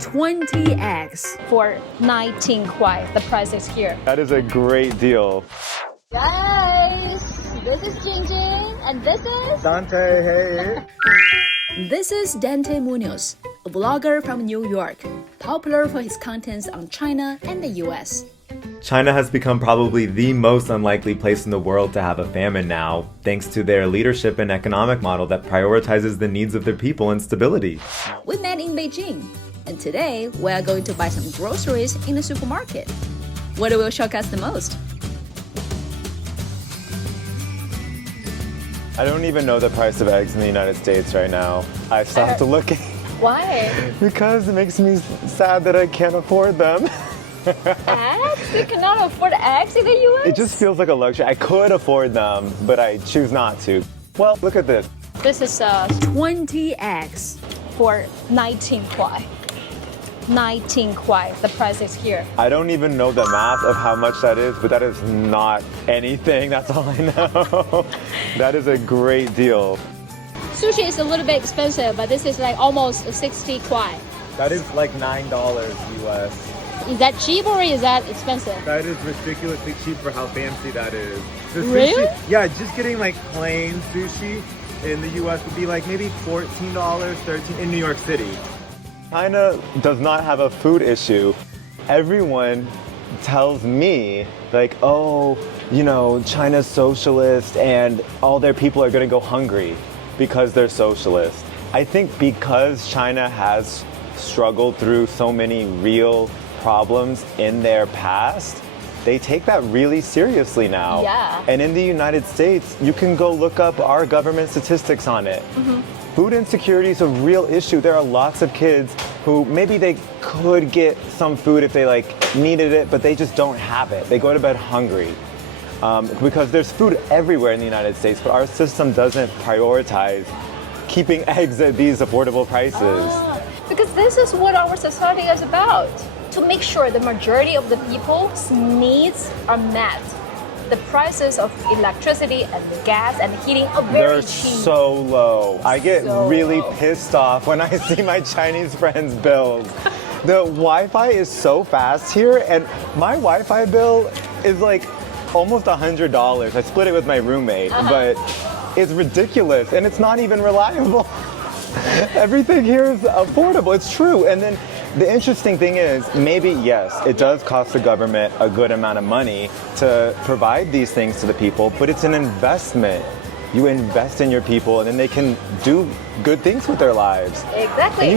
20 eggs. For 19 kwai. The price is here. That is a great deal. Guys, this is Jingjing, and this is Dante, hey. This is Dante Munoz, a blogger from New York, popular for his contents on China and the US. China has become probably the most unlikely place in the world to have a famine now, thanks to their leadership and economic model that prioritizes the needs of their people and stability. We met in Beijing, and today we are going to buy some groceries in the supermarket. What will shock us the most? I don't even know the price of eggs in the United States right now. I stopped looking why? because it makes me sad that I can't afford them. Eggs? You cannot afford eggs in the US? It just feels like a luxury. I could afford them, but I choose not to. Well, look at this. This is 20 eggs. for 19 kwai. 19 kwai. The price is here. I don't even know the math of how much that is, but that is not anything. That's all I know. That is a great deal. Sushi is a little bit expensive, but this is like almost 60 kwai. That is like $9 US. Is that cheap or is that expensive? That is ridiculously cheap for how fancy that is. The Really? Sushi, yeah, just getting like plain sushi in the US would be like maybe $14, $13 in New York City. China does not have a food issue. Everyone tells me like, oh, you know, China's socialist and all their people are gonna go hungry because they're socialist. I think because China has struggled through so many real problems in their past, they take that really seriously now. Yeah. And in the United States, you can go look up our government statistics on it. Food insecurity is a real issue. There are lots of kids who maybe they could get some food if they like needed it, but they just don't have it. They go to bed hungry because there's food everywhere in the United States, but our system doesn't prioritize keeping eggs at these affordable prices. Because this is what our society is about. To make sure the majority of the people's needs are met. The prices of electricity and gas and heating are very They're cheap. so low. I get So really low. pissed off when I see my Chinese friends' bills. The Wi-Fi is so fast here, and my Wi-Fi bill is like almost $100. I split it with my roommate, but it's ridiculous, and it's not even reliable. Everything here is affordable. It's true. And then the interesting thing is, maybe, yes, it does cost the government a good amount of money to provide these things to the people, but it's an investment. You invest in your people, and then they can do good things with their lives. Exactly. And you